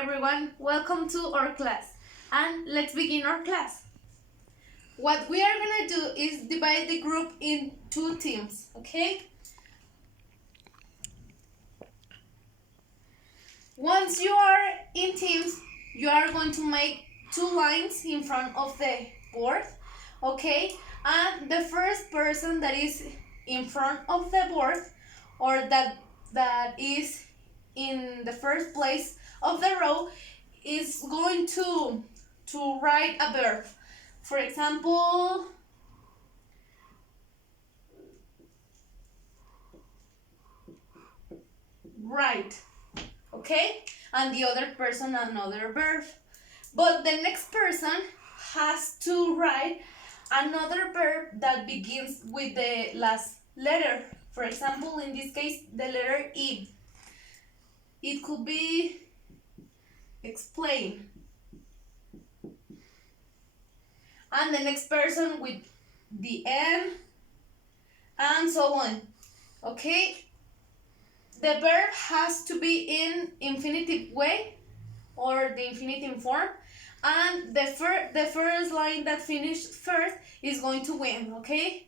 everyone, welcome to our class, and let's begin our class. What we are gonna do is divide the group in two teams, okay? Once you are in teams, you are going to make two lines in front of the board, okay? And the first person that is in front of the board, or that is in the first place of the row, is going to write a verb. For example, write, okay? And the other person another verb. But the next person has to write another verb that begins with the last letter. For example, in this case, the letter E. It could be explain. And the next person with the N, and so on. Okay? The verb has to be in infinitive way or the infinitive form, and the first line that finished first is going to win, okay?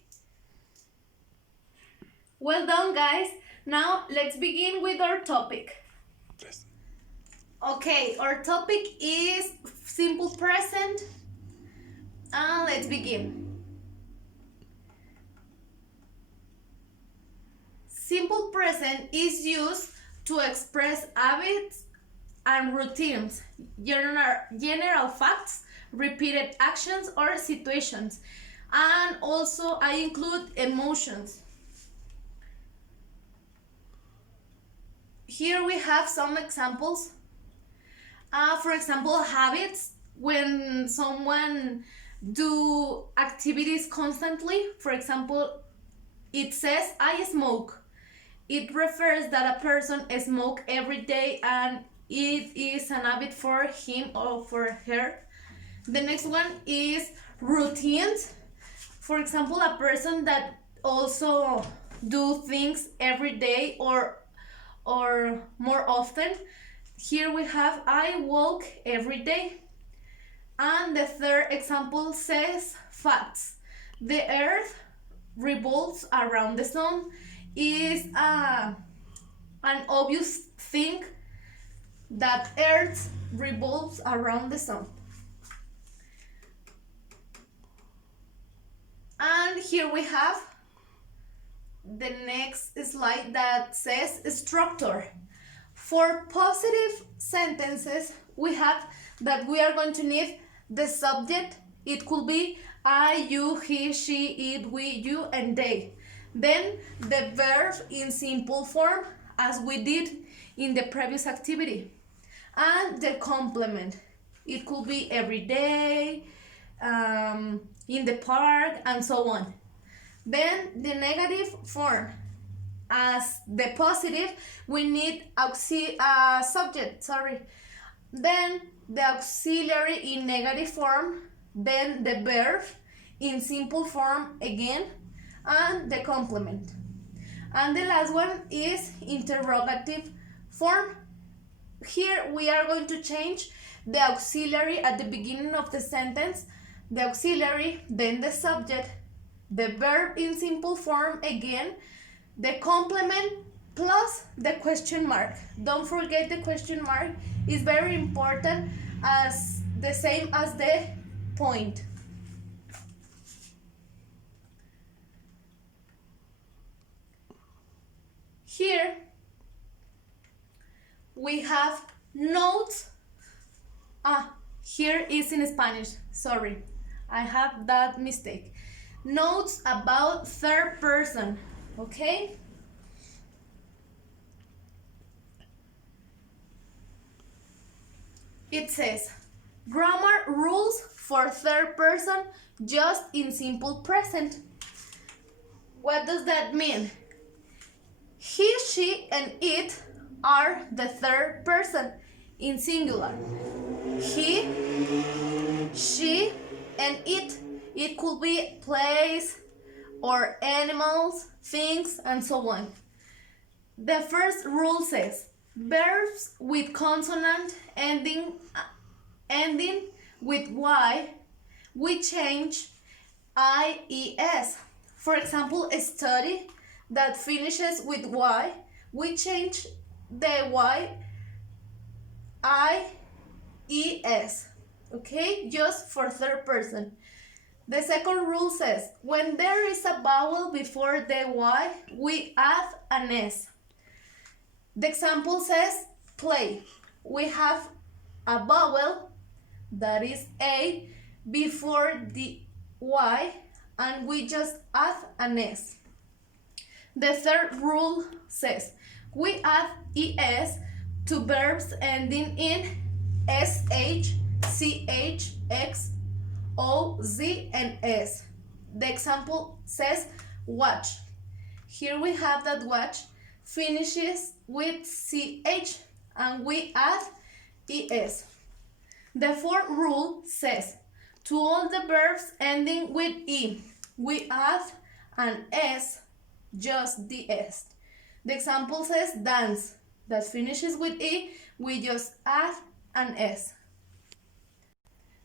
Well done, guys. Now let's begin with our topic. Okay, our topic is simple present, and let's begin. Simple present is used to express habits and routines, general facts, repeated actions or situations, and also I include emotions. Here we have some examples. For example, habits, when someone do activities constantly. For example, it says I smoke. It refers that a person smokes every day and it is an habit for him or for her. The next one is routines. For example, a person that also do things every day or more often. Here we have I walk every day. And the third example says facts. The earth revolves around the sun is an obvious thing that earth revolves around the sun. And here we have the next slide that says structure. For positive sentences, we have that we are going to need the subject. It could be I, you, he, she, it, we, you, and they. Then the verb in simple form, as we did in the previous activity. And the complement. It could be every day, in the park, and so on. Then the negative form. As the positive, we need subject. Then the auxiliary in negative form, then the verb in simple form again, and the complement. And the last one is interrogative form. Here we are going to change the auxiliary at the beginning of the sentence, the auxiliary, then the subject, the verb in simple form again, the complement plus the question mark. Don't forget the question mark is very important, as the same as the point. Here we have notes. Here is in Spanish. Sorry, I have that mistake. Notes about third person. Okay? It says, grammar rules for third person just in simple present. What does that mean? He, she, and it are the third person in singular. He, she, and it. It could be place or animals, things, and so on. The first rule says, Verbs with consonant ending with Y, we change IES. For example, a study that finishes with Y, we change the Y IES. Okay, just for third person. The second rule says when there is a vowel before the Y, we add an S. The example says play. We have a vowel that is A before the Y and we just add an S. The third rule says we add ES to verbs ending in SH, CH, X, O, Z, and S. The example says watch. Here we have that watch finishes with CH and we add ES. The fourth rule says to all the verbs ending with E, we add an S, just the S. The example says dance, that finishes with E, we just add an S.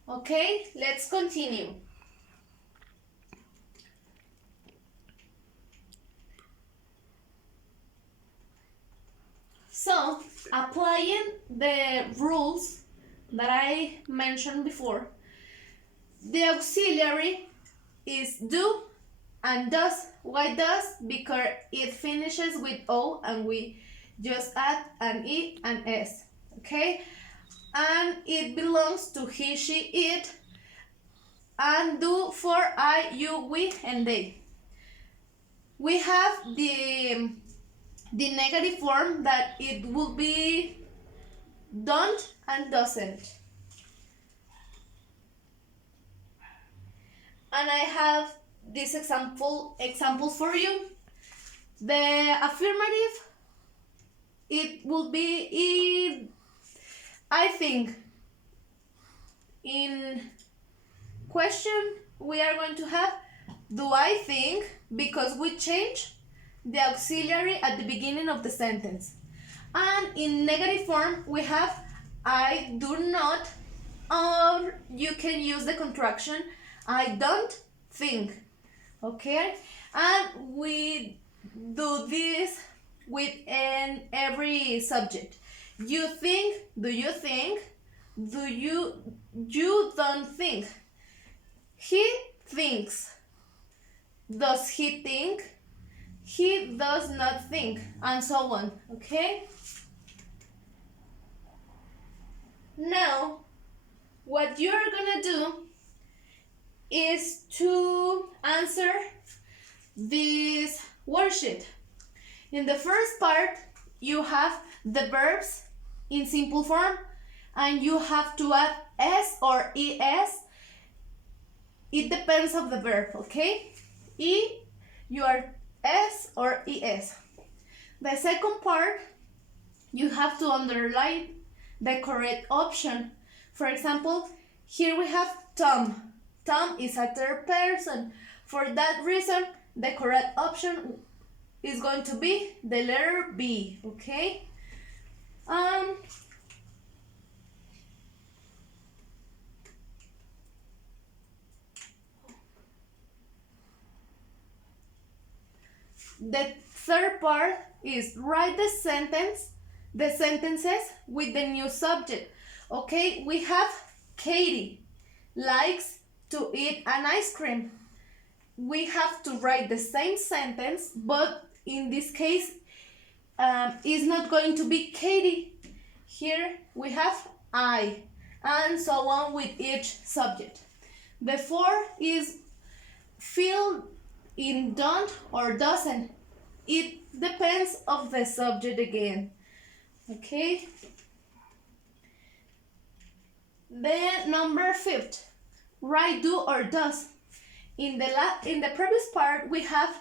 Okay, let's continue. So, applying the rules that I mentioned before, the auxiliary is do and does. Why does? Because it finishes with O and we just add an E and S. Okay? And it belongs to he, she, it, and do for I, you, we, and they. We have the negative form that it will be don't and doesn't. And I have this example for you. The affirmative, it will be I think. In question, we are going to have do I think, because we change the auxiliary at the beginning of the sentence. And in negative form, we have I do not, or you can use the contraction I don't think. Okay? And we do this with every subject. You think, do you think? You don't think. He thinks. Does he think? He does not think, and so on. Okay? Now, what you're gonna do is to answer this worksheet. In the first part, you have the verbs in simple form, and you have to add S or ES. It depends of the verb, okay? You are S or ES. The second part, you have to underline the correct option. For example, here we have Tom. Tom is a third person. For that reason, the correct option is going to be the letter B, okay? The third part is write the sentences with the new subject. Okay, we have Katie likes to eat an ice cream. We have to write the same sentence, but in this case, it's not going to be Katie. Here we have I, and so on with each subject. The fourth is fill in don't or doesn't. It depends of the subject again. Okay. Then number 5, write do or does. In the previous part we have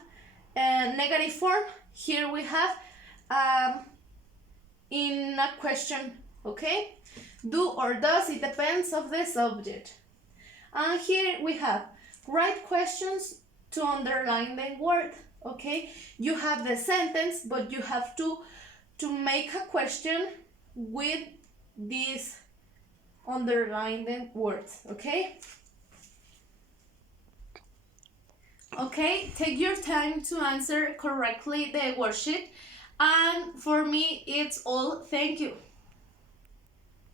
a negative form. Here we have in a question. Okay. Do or does, it depends of the subject. And here we have write questions to underline the word. Okay, you have the sentence, but you have to to make a question with these underlined words, okay? Okay, take your time to answer correctly the worksheet. And for me, it's all. Thank you.